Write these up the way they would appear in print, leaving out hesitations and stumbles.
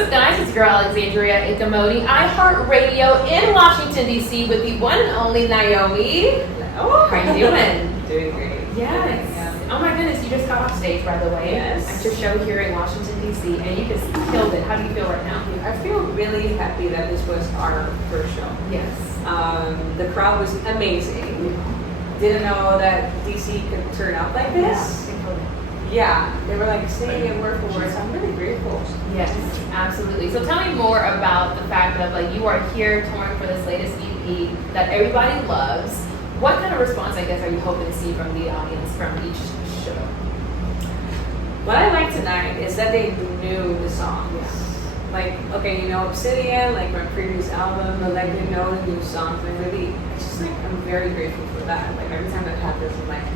up, guys? It's your girl Alexandria Ikamodi, iHeartRadio in Washington, D.C. with the one and only Naomi. Oh, how you doing? Doing great. Yes. Oh my goodness, you just got off stage, by the way. Yes. At your show here in Washington, D.C. and you just killed it. How do you feel right now? I feel really happy that this was our first show. Yes. The crowd was amazing. Didn't know that DC could turn out like this. Yeah, they were like singing it word for word, so I'm really grateful. Yes, absolutely. So tell me more about the fact that like you are here touring for this latest EP that everybody loves. What kind of response, I guess, are you hoping to see from the audience from each show? What I like tonight is that they knew the songs. Yeah. Like, okay, you know Obsidian, like my previous album, but like they know the new songs. And really, it's just like I'm very grateful for that. Like every time that happens, I'm like,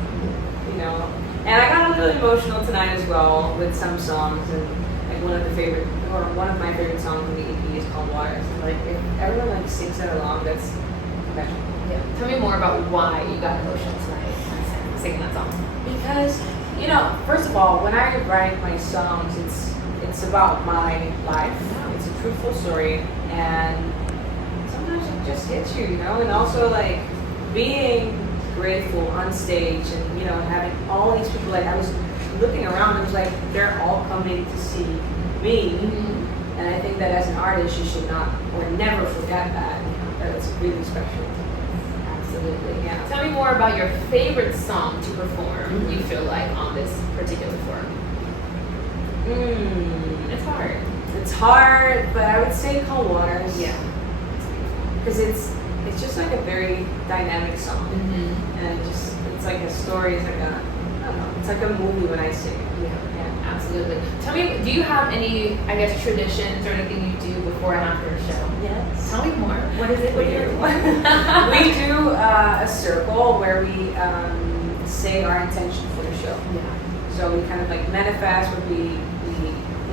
you know. And I got a little emotional tonight as well with some songs, and like one of my favorite songs in the EP is called Waters. And like if everyone like sings that along, that's magical. Yeah. Tell me more about why you got emotional tonight singing that song. Because, you know, first of all, when I write my songs, it's about my life. It's a truthful story, and sometimes it just hits you, you know. And also like being grateful on stage, and you know, having all these people. Like I was looking around, and it was like they're all coming to see me. Mm-hmm. And I think that as an artist, you should not or never forget that. That it's really special. Absolutely, yeah. Tell me more about your favorite song to perform, you feel like, on this particular tour. It's hard. It's hard, but I would say Cold Waters. Yeah. Because it's just like a very dynamic song. Mm-hmm. And it's like a story, it's like a, I don't know, it's like a movie when I sing it. Yeah, absolutely. Tell me, do you have any, I guess, traditions or anything you do before and after a show? Yes. Tell me more. What is it? We do a circle where we say our intention for the show. Yeah. So we kind of like manifest what we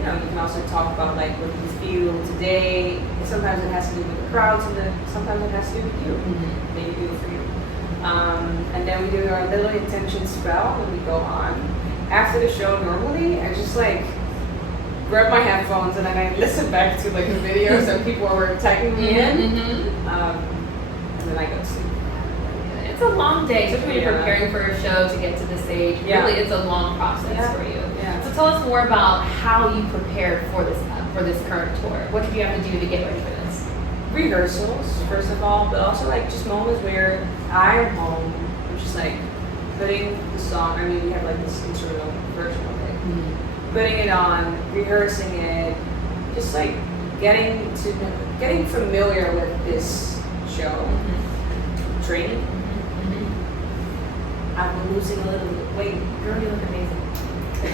you know, you can also talk about like what you feel today. Sometimes it has to do with the crowds, and sometimes it has to do with you. Mm-hmm. That you do it for you. And then we do our little intention spell when we go on. After the show, normally I just like grab my headphones and then I listen back to like the videos that people were tagging me in, and then I go to sleep. It's a long day, especially when you're preparing for a show to get to the stage. Yeah. Really, it's a long process for you. Yeah. So tell us more about how you prepared for this current tour. What did you have to do to get ready for this? Rehearsals, first of all, but also like just moments where I'm home, I'm just like putting the song. I mean, we have like this instrumental version of it. Mm-hmm. Putting it on, rehearsing it, just like getting familiar with this show. Mm-hmm. Training. Mm-hmm. I'm losing a little bit of weight. Girl, you look amazing.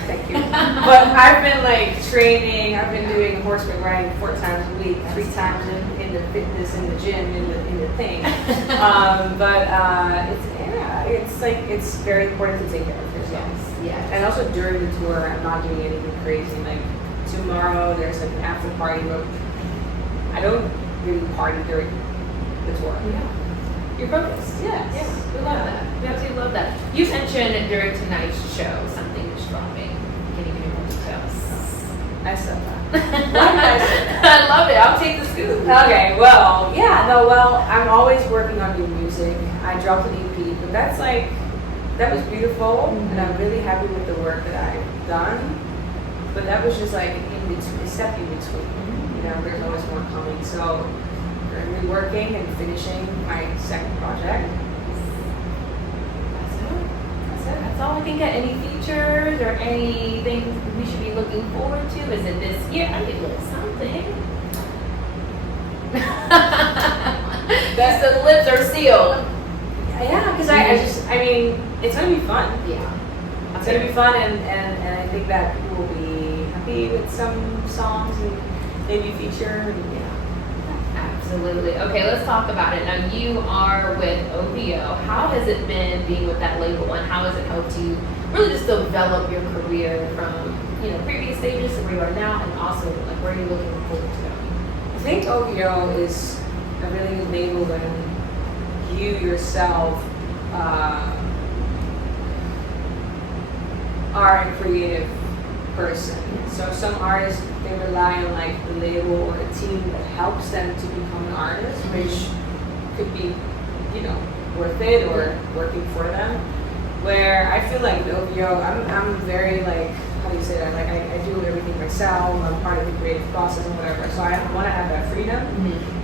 Thank you. But I've been like training. I've been doing horseback riding 4 times a week, 3 times in the fitness, in the gym, in the thing. It's like it's very important to take care of yourself. Yes. And also during the tour, I'm not doing anything crazy. Like tomorrow, there's like an after party. But I don't really party during the tour. Yeah. You're focused. Yes. Yeah. We love that. We absolutely love that. You mentioned during tonight's show something is dropping. Can you give me more details? I said that. Why did I say that? I love it. I'll take the scoop. Okay, I'm always working on new music. I dropped an EP, but that was beautiful, and I'm really happy with the work that I've done. But that was just like in between, a step in between. You know, there's always more coming. So currently working and finishing my second project. That's all I can get. Any features or anything we should be looking forward to? Is it this year? I think a little something. Just the lips are sealed. Yeah, because I mean, it's gonna be fun. Yeah. It's gonna be fun, and I think that people will be happy with some songs and maybe feature. Absolutely. Okay, let's talk about it. Now, you are with OVO. How has it been being with that label, and how has it helped you really just develop your career from, you know, previous stages to where you are now, and also like where you're looking forward to going? I think OVO is a really good label when you yourself are a creative person. So some artists, they rely on like the label or a team that helps them to become an artist, which could be, you know, worth it or working for them. Where I feel like the OVO, I'm very like, how do you say that? Like I do everything myself. I'm part of the creative process and whatever. So I want to have that freedom.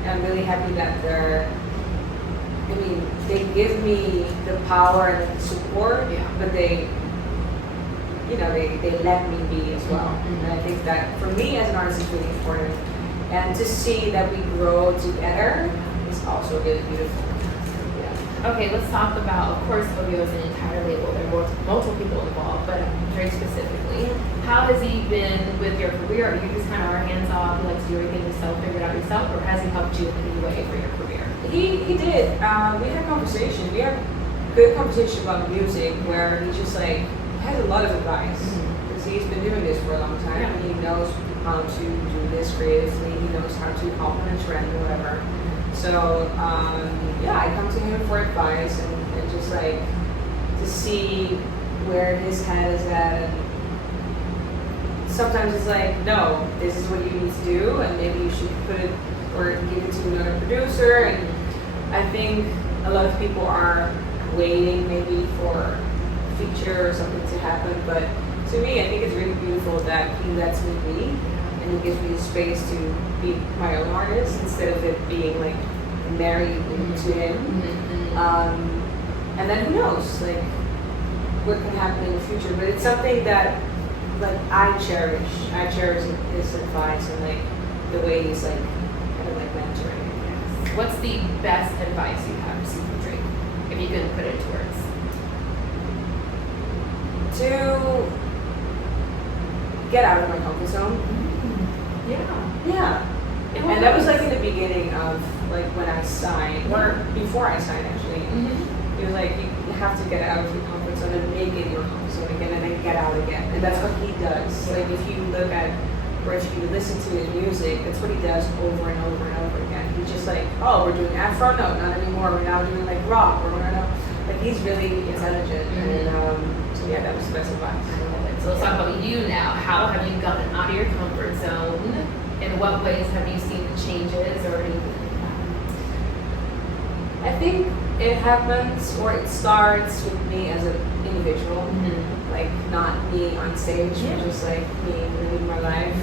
And I'm really happy that they give me the power and the support, but they, you know, they let me be as well. And I think that for me as an artist is really important. And to see that we grow together is also really beautiful. Okay, let's talk about, of course, OVO is an entire label. There are multiple people involved, but Drake specifically. How has he been with your career? Are you just kind of are hands off, you like to do everything yourself, figure it out yourself, or has he helped you in any way for your career? He did. We had conversation. We had good conversation about music where he just like has a lot of advice because he's been doing this for a long time. And he knows how to do this creatively. He knows how to compliment trend or whatever. So I come to him for advice and just like to see where his head is at. And sometimes it's like, no, this is what you need to do, and maybe you should put it or give it to another producer. And I think a lot of people are waiting maybe for a feature or something to happen. But to me, I think it's really beautiful that he lets me be. And he gives me the space to be my own artist instead of it being like married to him. And then who knows, like what can happen in the future. But it's something that like I cherish. I cherish his advice and like the way he's like kind of like mentoring. Yes. What's the best advice you have received from Drake, if you can put it into words? To get out of my comfort zone. Yeah. And that was like in the beginning of like when I signed, or before I signed actually. It was like you have to get out of your comfort zone and make it your comfort zone again and then get out again. And that's what he does. Like if you look at, or if you listen to his music, that's what he does over and over and over again. He's just like, oh, we're doing Afro? No, not anymore. We're now doing like rock, or we're now, like he's really intelligent. And so yeah, that was the best advice. So let's talk about you now. How have you gotten out of your comfort zone? In what ways have you seen the changes or anything like that? I think it happens, or it starts with me as an individual, like not me on stage, but just like me living my life.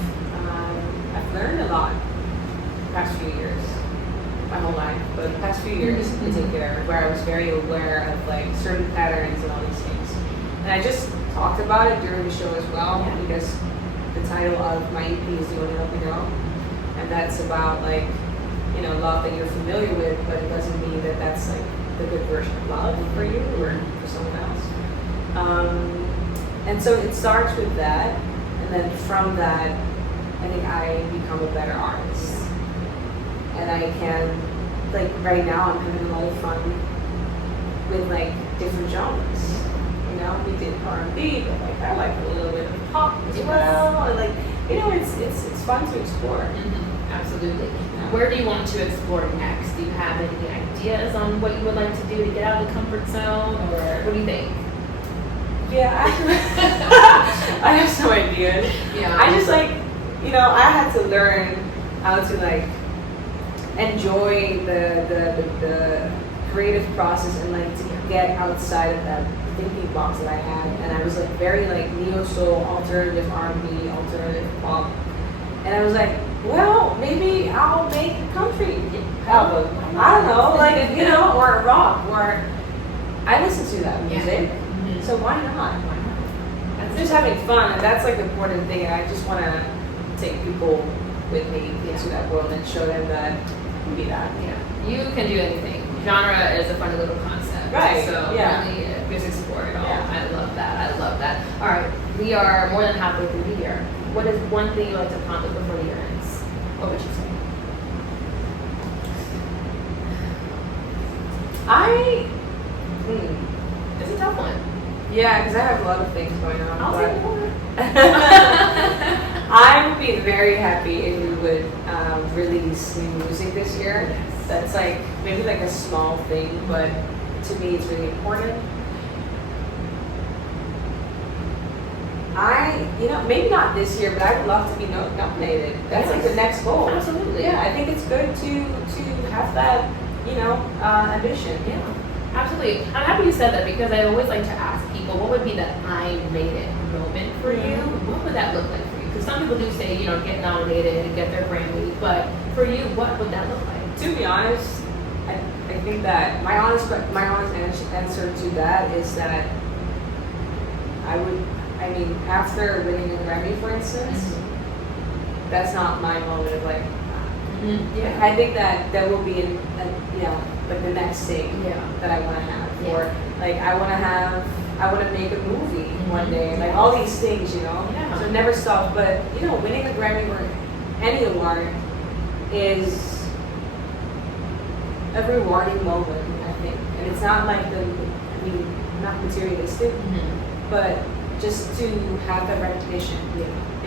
I've learned a lot the past few years, my whole life, but the past few years in particular, where I was very aware of like certain patterns and all these things. And I just talked about it during the show as well, because the title of my EP is The Only Love We Know, and that's about like, you know, love that you're familiar with, but it doesn't mean that that's like the good version of love for you or for someone else. And so it starts with that, and then from that, I think I become a better artist, and I can, like right now, I'm having a lot of fun with like different genres. You know, we did R&B, but like I like a little bit of pop as well. And like, you know, it's fun to explore. Absolutely. Where do you want to explore next? Do you have any ideas on what you would like to do to get out of the comfort zone, or what do you think? Yeah, actually, I have some ideas. Yeah. I just like, you know, I had to learn how to like enjoy the creative process and like to get outside of that thinking box that I had, and I was like very like neo soul, alternative R&B, alternative pop, and I was like, well, maybe I'll make a country album. I don't know, like you know, or a rock, or I listen to that music, so why not? I'm just having fun, and that's like the important thing. And I just want to take people with me into that world and show them that you can be that. Yeah, you can do anything. Genre is a funny little concept, right? So really, just explore it all. Yeah. I love that. I love that. All right, we are more than halfway through the year. What is one thing you like to accomplish before the year ends? What would you say? It's a tough one. Yeah, because I have a lot of things going on. I'll take more. I would be very happy if we would release new music this year. Yes. That's like maybe like a small thing, but to me it's really important. maybe not this year, but I would love to be nominated. That's like the next goal. Absolutely. Yeah, I think it's good to have that, ambition. Yeah, absolutely. I'm happy you said that because I always like to ask people, what would be the I made it moment for you? What would that look like for you? Because some people do say, get nominated and get their Grammy, but for you, what would that look like? To be honest, I think that my honest answer to that is that after winning a Grammy, for instance, that's not my moment of like. Yeah. I think that will be like the next thing that I want to have, or like I want to make a movie one day, like all these things, Yeah. So never stop. But winning a Grammy or any award is a rewarding moment, I think, and it's not like not materialistic, but just to have that recognition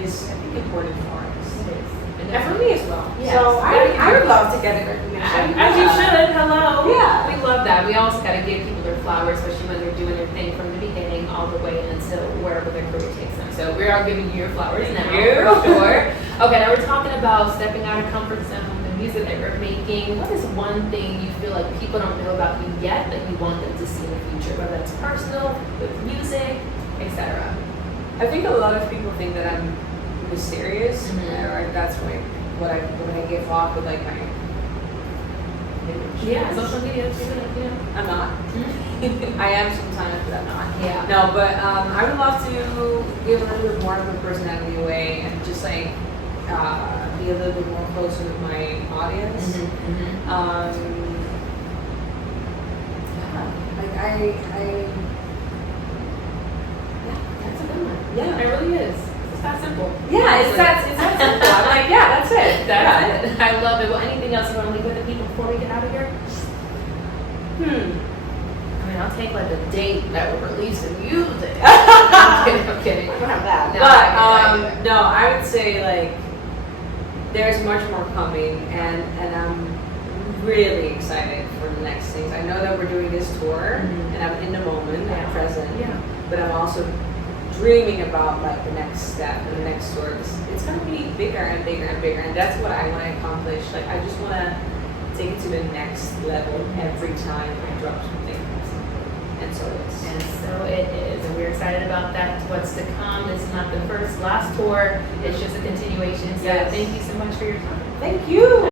is, I think, important for us. It is. And for me as well. Yes. So I would love to get a recognition. As you should. Hello. Yeah. We love that. We also got to give people their flowers, especially when they're doing their thing from the beginning all the way until wherever their career takes them. So we are giving you your flowers now, for sure. Okay, now we're talking about stepping out of comfort zone, the music that you're making. What is one thing you feel like people don't know about you yet that you want them to see in the future, whether that's personal, with music, etc.? I think a lot of people think that I'm mysterious, or that's like what I give off with like my image. Yeah, social media, I'm not. I am sometimes, but I'm not. Yeah. No, but I would love to give a little bit more of my personality away and just like be a little bit more closer with my audience. That's a good one. Yeah. It really is. It's that simple. Yeah, it's that simple. I'm like, yeah, that's it. That's it. I love it. Well, anything else you want to leave with the people before we get out of here? I mean, I'll take like a date that would release the music. I'm kidding. I don't have that. No, No, I would say like there's much more coming, and I'm really excited for the next things. I know that we're doing this tour, and I'm in the moment, at present. Yeah. But I'm also dreaming about like the next step and the next tour. It's gonna be bigger and bigger and bigger, and that's what I want to accomplish. Like I just want to take it to the next level every time I drop something. And so it is. And so it is. And we're excited about that. What's to come. This is not the last tour. It's just a continuation. So Yes. thank you so much for your time. Thank you.